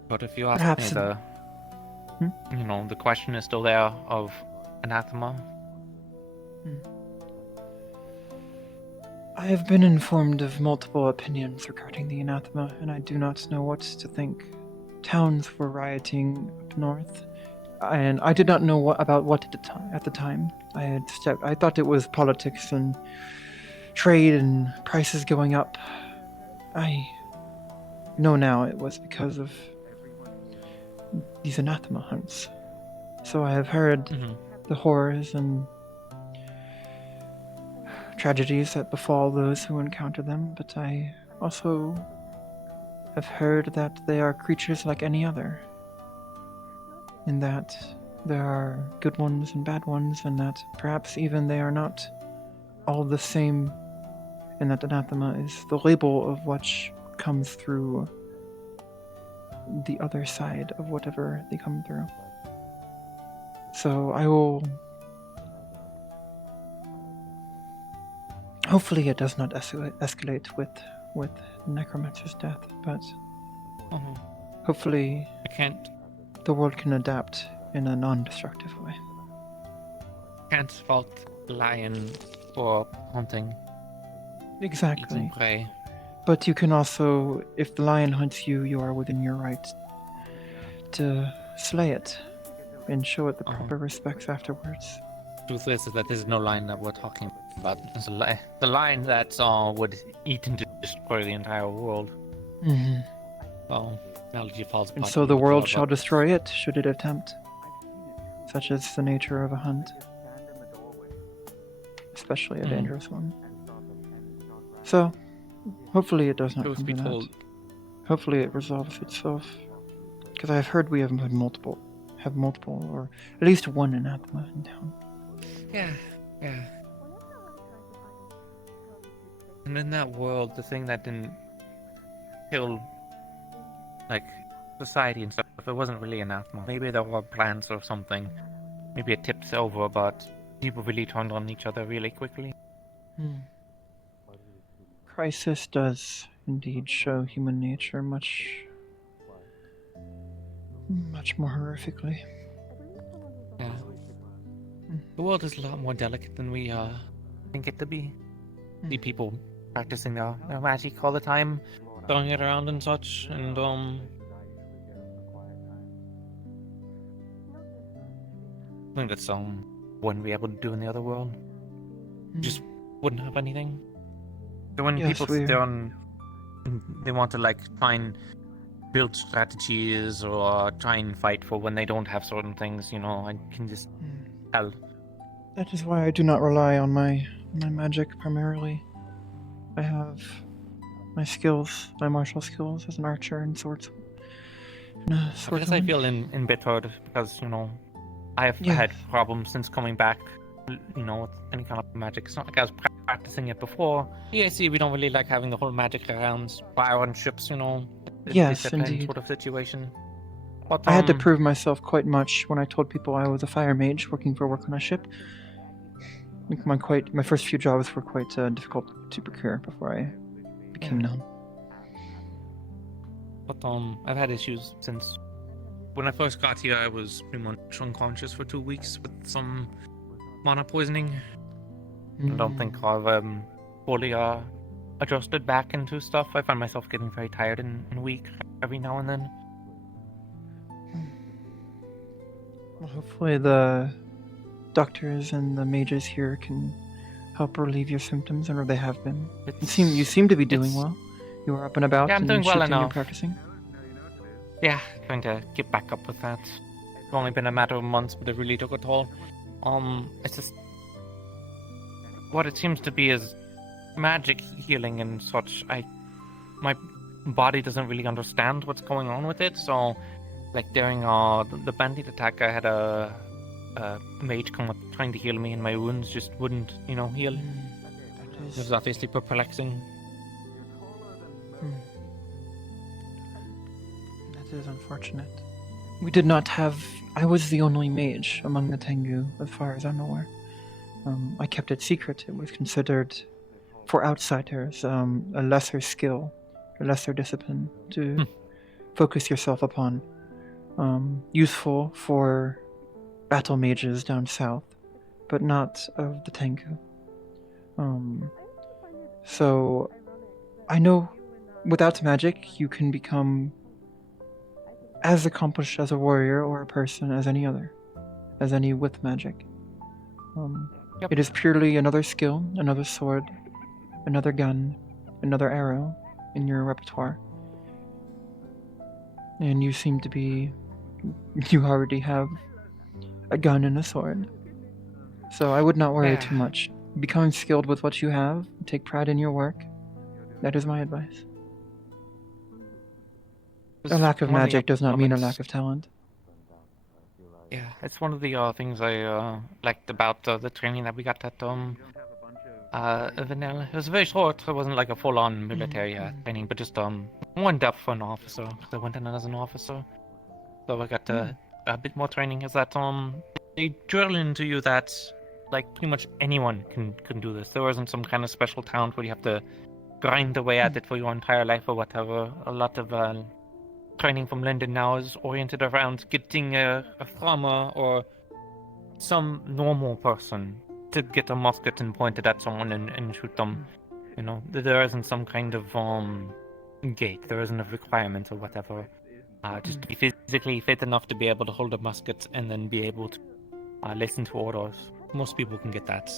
But if you ask Perhaps- me, the question is still there of anathema. I have been informed of multiple opinions regarding the anathema, and I do not know what to think. Towns were rioting up north, and I did not know about what at the time. I thought it was politics and trade and prices going up. I know now it was because of these anathema hunts. So I have heard the horrors and tragedies that befall those who encounter them, but I also have heard that they are creatures like any other, in that there are good ones and bad ones, and that perhaps even they are not all the same, and that anathema is the label of what comes through the other side of whatever they come through. So I will... Hopefully it does not escalate with Necromancer's death, but hopefully I can't the world can adapt in a non-destructive way. fault the lion for hunting, Exactly. eating prey. But you can also, if the lion hunts you, you are within your right to slay it and show it the proper respects afterwards. Truth is that this is no lion that we're talking about. It's the lion that would eat and destroy the entire world. Mm-hmm. Well, analogy falls And apart so in the the world club, shall but- destroy it, should it attempt. Such is the nature of a hunt, especially a dangerous one. So, hopefully it does not Truth come be to told, that. Hopefully it resolves itself. Because I've heard we have multiple, or at least one anathema in town. yeah. And in that world, the thing that didn't kill, like, society and stuff, it wasn't really anathema. Maybe there were plans or something. Maybe it tipped over, but people really turned on each other really quickly. Crisis does indeed show human nature much more horrifically. Yeah. The world is a lot more delicate than we think it to be. See people practicing their magic all the time, throwing it around and such, and I think that's wouldn't be able to do in the other world. Just wouldn't have anything. So when Yes, people sit there and they want to like try and build strategies or try and fight for when they don't have certain things, I can just tell. That is why I do not rely on my magic primarily. I have my skills, my martial skills as an archer and swords. I guess I feel embittered because, I've had problems since coming back, with any kind of magic. It's not like I was practicing it before. Yeah, see, we don't really like having the whole magic around fire on ships, Yes, discipline indeed. sort of situation. But, I had to prove myself quite much when I told people I was a fire mage looking for work on a ship. My first few jobs were quite difficult to procure before I became known. But I've had issues since. When I first got here, I was pretty much unconscious for 2 weeks with some mana poisoning. I don't think I've fully adjusted back into stuff. I find myself getting very tired and weak every now and then. Well, hopefully the doctors and the mages here can help relieve your symptoms, or they have been. You seem to be doing it's- well. You are up and about Yeah, I'm and doing well shooting and enough. practicing? Yeah, trying to get back up with that. It's only been a matter of months, but it really took a toll. It's just what it seems to be is magic healing and such. My body doesn't really understand what's going on with it. So, like during the bandit attack, I had a mage come up trying to heal me, and my wounds just wouldn't, heal. That It is... was obviously perplexing. That is unfortunate. We did not have... I was the only mage among the Tengu, as far as I'm aware. I kept it secret. It was considered, for outsiders, a lesser skill, a lesser discipline to focus yourself upon. Useful for battle mages down south, but not of the Tengu. So, I know without magic, you can become as accomplished as a warrior or a person as any other, as any with magic. Yep. It is purely another skill, another sword, another gun, another arrow in your repertoire. And you seem to be... You already have a gun and a sword. So I would not worry too much. Become skilled with what you have, take pride in your work. That is my advice. A lack of magic does not mean a lack of talent. Yeah, it's one of the things I liked about the training that we got at Vanilla. It was very short. It wasn't like a full-on military training, but just more in-depth for an officer. Because I went in as an officer, so I got a bit more training. Is that they drill into you that like pretty much anyone can do this. There isn't some kind of special talent where you have to grind away at it for your entire life or whatever. A lot of training from London now is oriented around getting a farmer or some normal person to get a musket and point it at someone and shoot them. There isn't some kind of gate. There isn't a requirement or whatever. Just to be physically fit enough to be able to hold a musket and then be able to listen to orders. Most people can get that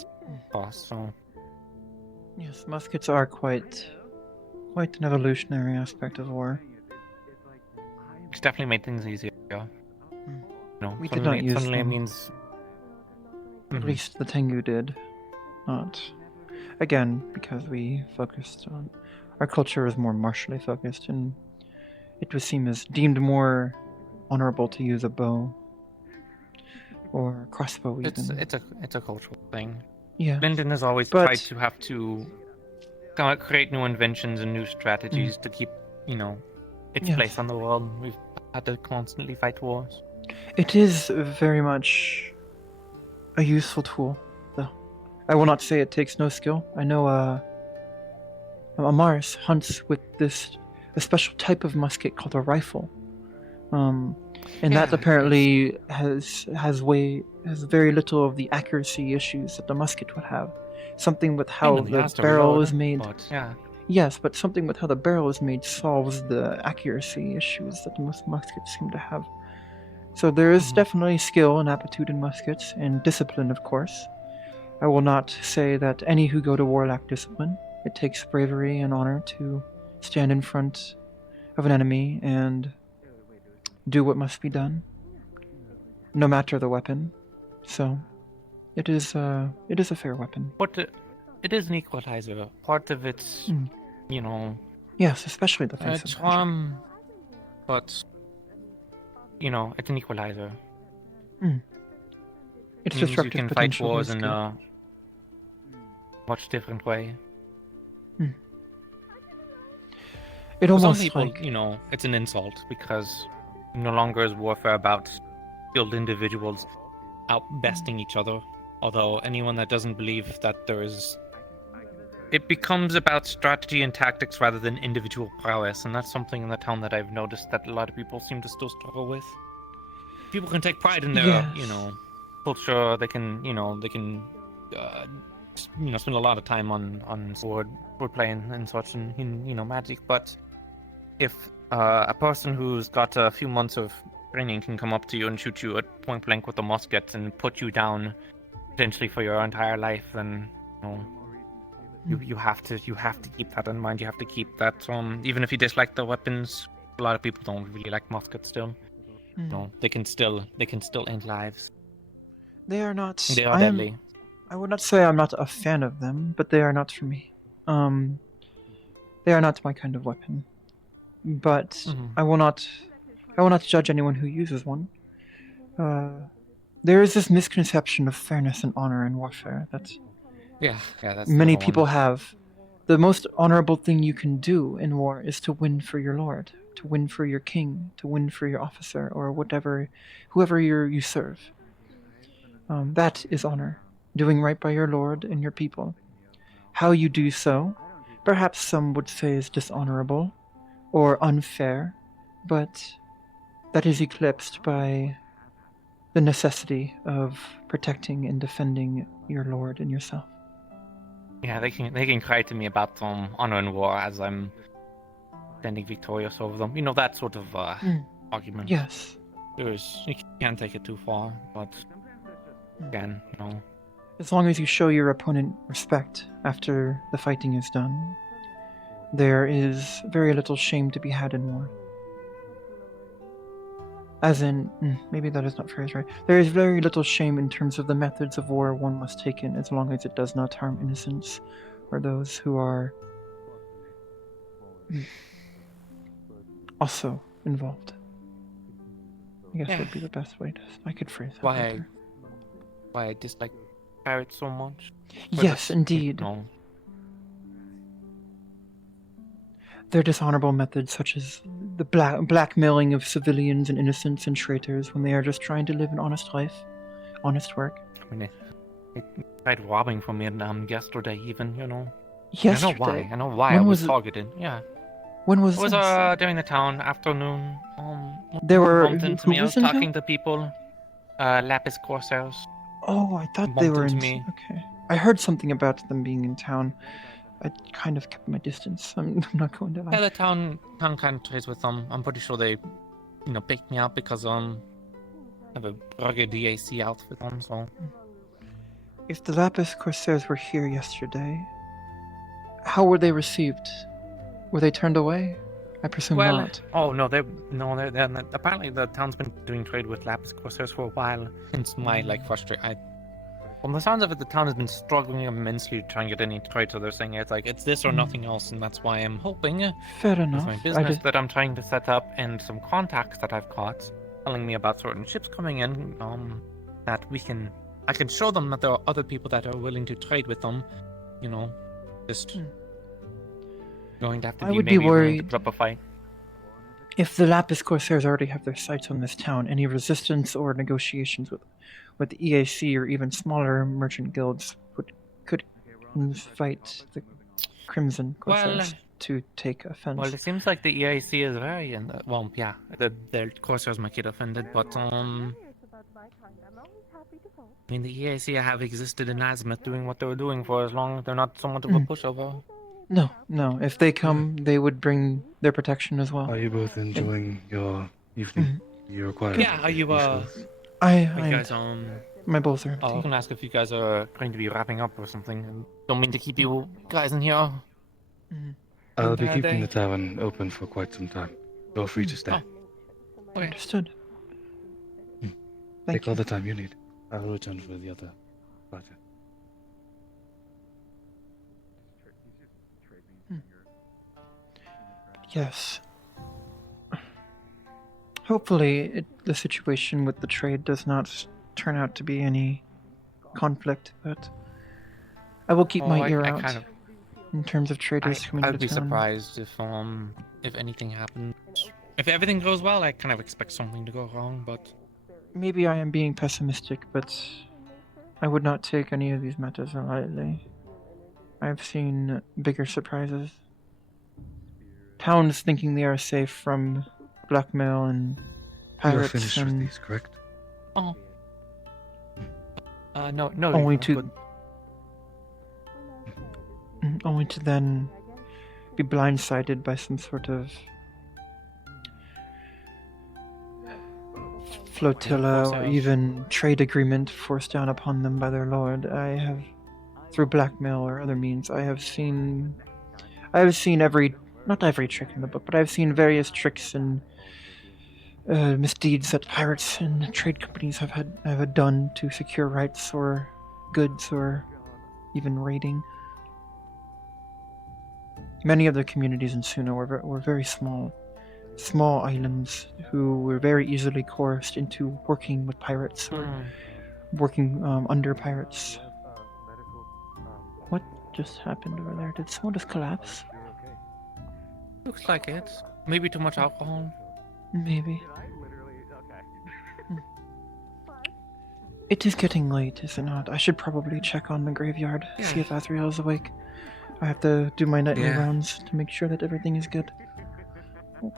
fast, so... Yes, muskets are quite an evolutionary aspect of war. It's definitely made things easier. We did not use suddenly them. It means... At least the Tengu did. Not... Again, because we focused on... Our culture is more martially focused, and it would seem as deemed more honorable to use a bow. Or crossbow even. It's a cultural thing. Yeah. Linden has always tried to have to create new inventions and new strategies to keep, its place on the world. We've had to constantly fight wars. It is very much a useful tool, though. I will not say it takes no skill. I know Amaris hunts with a special type of musket called a rifle. And that apparently has very little of the accuracy issues that the musket would have. Something with how the barrel is made. Yes, but something with how the barrel is made solves the accuracy issues that most muskets seem to have. So there is definitely skill and aptitude in muskets, and discipline, of course. I will not say that any who go to war lack discipline. It takes bravery and honor to stand in front of an enemy and do what must be done, no matter the weapon. So, it is a fair weapon. But it is an equalizer. Part of it's, Yes, especially the face of charm, but it's an equalizer. It's it destructive you can potential. Fight wars in a much different way. It For almost some people, it's an insult because no longer is warfare about skilled individuals outbesting each other. Although anyone that doesn't believe that there is... It becomes about strategy and tactics rather than individual prowess, and that's something in the town that I've noticed that a lot of people seem to still struggle with. People can take pride in their, culture. They can, spend a lot of time on sword playing and such, and magic. But if a person who's got a few months of training can come up to you and shoot you at point blank with a musket and put you down potentially for your entire life, then You have to keep that in mind. You have to keep that even if you dislike the weapons, a lot of people don't really like muskets still. No, they can still end lives. They are not. They are deadly. I would not say I'm not a fan of them, but they are not for me. They are not my kind of weapon. But I will not judge anyone who uses one. There is this misconception of fairness and honor in warfare that That's many another people one. have. The most honorable thing you can do in war is to win for your lord, to win for your king, to win for your officer, or whoever you serve. That is honor, doing right by your lord and your people. How you do so, perhaps some would say is dishonorable or unfair, but that is eclipsed by the necessity of protecting and defending your lord and yourself. Yeah, they can cry to me about honor and war as I'm standing victorious over them. You know, that sort of argument. Yes. You can't take it too far, but again, you know. As long as you show your opponent respect after the fighting is done, there is very little shame to be had in war. As in, maybe that is not phrased right. There is very little shame in terms of the methods of war one must take in, as long as it does not harm innocents or those who are also involved. I guess would be the best way I could phrase that. Why I dislike pirates so much? Yes, indeed. No. Their dishonorable methods, such as the blackmailing of civilians and innocents and traitors when they are just trying to live an honest life, honest work. I mean, they tried robbing from me yesterday, even, you know. Yesterday? I know why When I was was it? targeted. Yeah. When was It was this? during the town afternoon. There were bumped into me. I was in town? talking to people. Lapis Corsairs. Oh, I thought they bumped were into in. me. Okay, I heard something about them being in town. I kind of kept my distance. I'm not going to lie. Yeah, the town kind of trades with them. I'm pretty sure they, picked me up because I have a rugged DAC outfit on. So If the Lapis Corsairs were here yesterday, how were they received? Were they turned away? I presume not. Oh no, they're not. Apparently the town's been doing trade with Lapis Corsairs for a while. Since my frustration. From the sounds of it, the town has been struggling immensely to try and get any trade, so they're saying it's this or nothing else, and that's why I'm hoping Fair with enough. my business that I'm trying to set up and some contacts that I've got telling me about certain ships coming in, that I can show them that there are other people that are willing to trade with them, just going to have to I be would be maybe willing to worried. put up a fight. If the Lapis Corsairs already have their sights on this town, any resistance or negotiations with the EAC or even smaller merchant guilds could invite the Crimson Corsairs to take offense. Well, it seems like the EAC is very the Corsairs might get offended, but the EAC have existed in Azimuth doing what they were doing for as long as they're not somewhat of a pushover. No. If they come, they would bring their protection as well. Are you both enjoying your evening? You require. Yeah, are you My bowls are I was empty. gonna ask if you guys are going to be wrapping up or something. Don't mean to keep you guys in here. I'll be Entire keeping day. the tavern open for quite some time. Feel free to stay. Okay. Understood. Thank Take all you. the time you need. I'll return for the other party. Yes. Hopefully, the situation with the trade does not turn out to be any conflict, but I will keep my ear out in terms of traders coming I'd to be town. surprised if anything happens. If everything goes well, I kind of expect something to go wrong, but Maybe I am being pessimistic, but I would not take any of these matters lightly. I've seen bigger surprises. Towns thinking they are safe from blackmail and You are pirates finished with and these, correct? no. only you're only to then be blindsided by some sort of flotilla or Corsairs. even trade agreement forced down upon them by their lord. I have through blackmail or other means. I have seen every, not every trick in the book, but I've seen various tricks and misdeeds that pirates and trade companies have done to secure rights or goods or even raiding. Many of the communities in Suna were very small islands who were very easily coerced into working with pirates or working under pirates. What just happened over there? Did someone just collapse? Looks like it. Maybe too much alcohol. Maybe. It is getting late, is it not? I should probably check on the graveyard, see if Athriel is awake. I have to do my nightly rounds to make sure that everything is good. I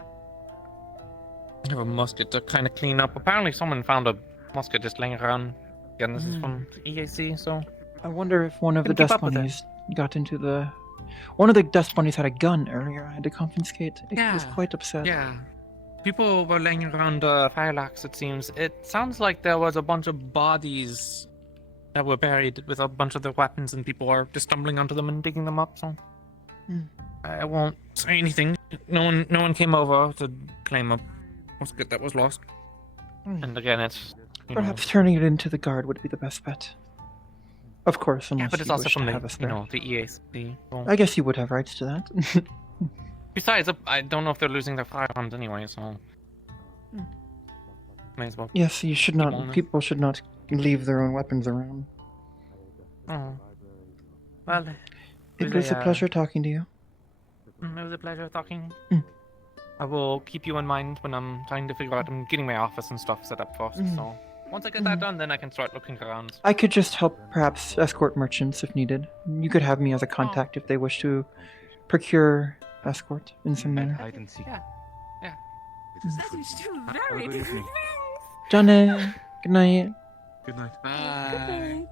have a musket to kind of clean up. Apparently someone found a musket just laying around. Again, this is from EAC, so... I wonder if one of the Keep dust up with it. bunnies got into the... One of the dust bunnies had a gun earlier. I had to confiscate. It was quite upset. Yeah. People were laying around Firelax, it seems. It sounds like there was a bunch of bodies that were buried with a bunch of their weapons, and people are just stumbling onto them and digging them up, so... I won't say anything. No one came over to claim a musket that was lost. And again, it's... Perhaps turning it into the guard would be the best bet. Of course, unless but it's you also wish from to the, have a spare. the EAC. So. I guess you would have rights to that. Besides, I don't know if they're losing their firearms anyway, so... May as well. Yes, you should not. on it. People should not leave their own weapons around. Oh. Well, It was a pleasure talking to you. It was a pleasure talking. Mm. I will keep you in mind when I'm trying to figure out. I'm getting my office and stuff set up first, so... Once I get that done, then I can start looking around. I could just help, perhaps, escort merchants if needed. You could have me as a contact if they wish to procure escort in some manner. I didn't see. Yeah. That is two very good different evening. Johnny, good night. Good night. things.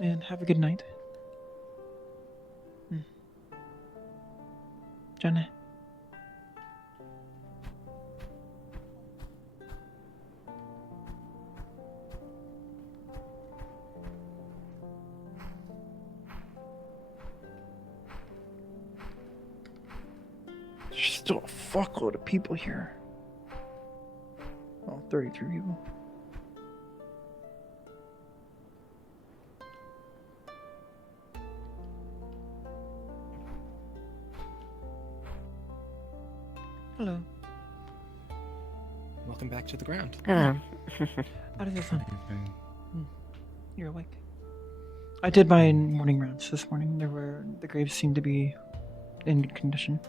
And have a good night. Johnny. There's still a fuckload of people here. Oh, 33 people. Hello. Welcome back to the ground. Hello. How does it sound? Evening. You're awake. I did my morning rounds this morning. The graves seemed to be in good condition.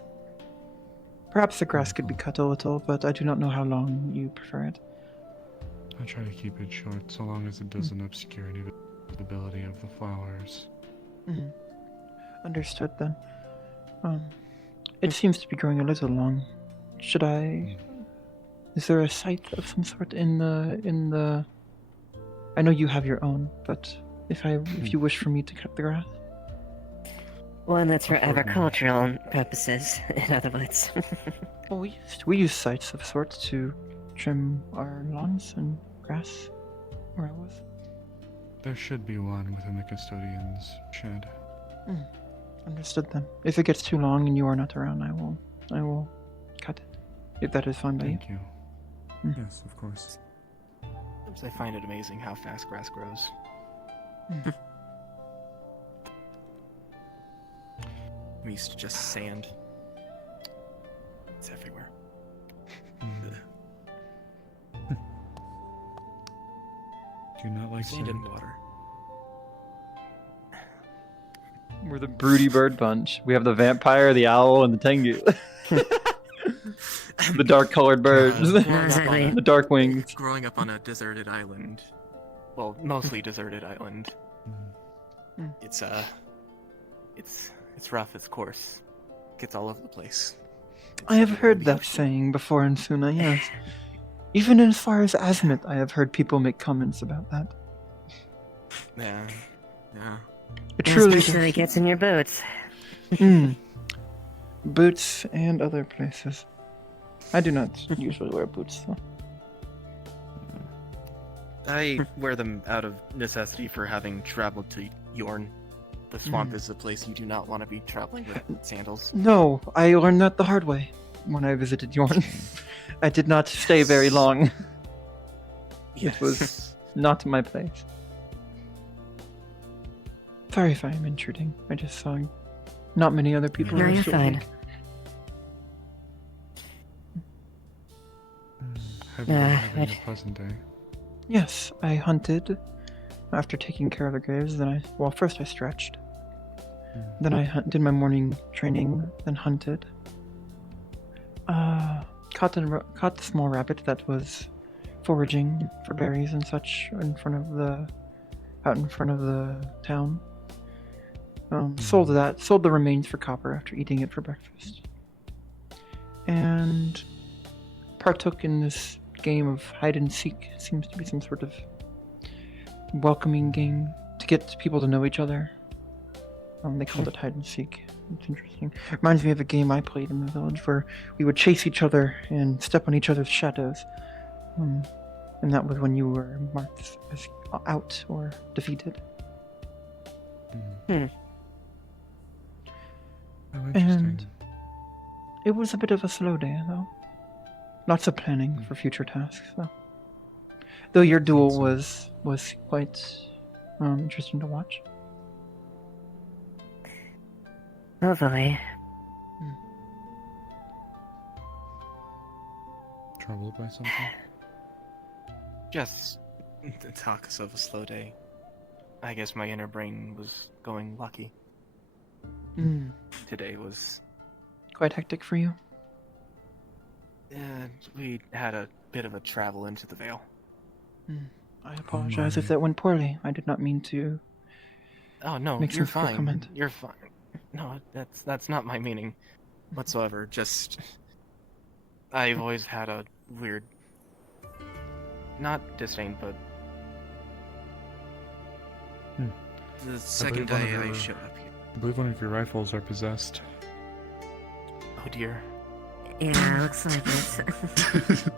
Perhaps the grass could be cut a little, but I do not know how long you prefer it. I try to keep it short so long as it doesn't obscure any visibility of the flowers. Understood then. It seems to be growing a little long. Should I... Is there a scythe of some sort in the... I know you have your own, but if you wish for me to cut the grass? One that's for agricultural purposes, in other words. Well, we use scythes of sorts to trim our lawns and grass where I was. There should be one within the custodian's shed. Understood then. If it gets too long and you are not around, I will cut it. If that is fine by you. Thank you. Yes, of course. I find it amazing how fast grass grows. I'm used to just sand. It's everywhere. Do you not like Sand sand? and water. We're the broody bird bunch. We have the vampire, the owl, and the tengu. The dark-colored birds. Exactly. The dark wings. Growing up on a deserted island, well, mostly deserted island, it's rough, it's coarse. Gets all over the place. I have heard that saying before in Suna, yes. Even as far as Azimuth, I have heard people make comments about that. Yeah. It truly Especially does. gets in your boots. Boots and other places. I do not usually wear boots, though. I wear them out of necessity for having traveled to Yorn. The swamp is a place you do not want to be traveling with sandals. No, I learned that the hard way when I visited Yorn. I did not stay very long. It was not my place. Sorry if I am intruding. I just saw not many other people. No, were you're still fine. awake. Have you been having I'd- a pleasant day? Yes, I hunted. After taking care of the graves, first I stretched. Then I did my morning training, then hunted. Caught the small rabbit that was foraging for berries and such out in front of the town. Sold the remains for copper after eating it for breakfast. And partook in this game of hide and seek. Seems to be some sort of welcoming game to get people to know each other. They called it hide and seek. It's interesting. Reminds me of a game I played in the village where we would chase each other and step on each other's shadows. And that was when you were marked as out or defeated. Oh, interesting. And it was a bit of a slow day, though. Lots of planning for future tasks, though. Though your duel was quite interesting to watch. Hopefully. Troubled by something? Just the talks of a slow day. I guess my inner brain was going lucky. Today was... Quite hectic for you. we had a bit of a travel into the Vale. I apologize if that went poorly. I did not mean to. Oh no, Make you're sense of the fine. comment. You're fine. No, that's not my meaning whatsoever. Just I've always had a weird, not disdain, but The second believe one day of I your- showed up here. I believe one of your rifles are possessed. oh dear. Yeah, looks like it.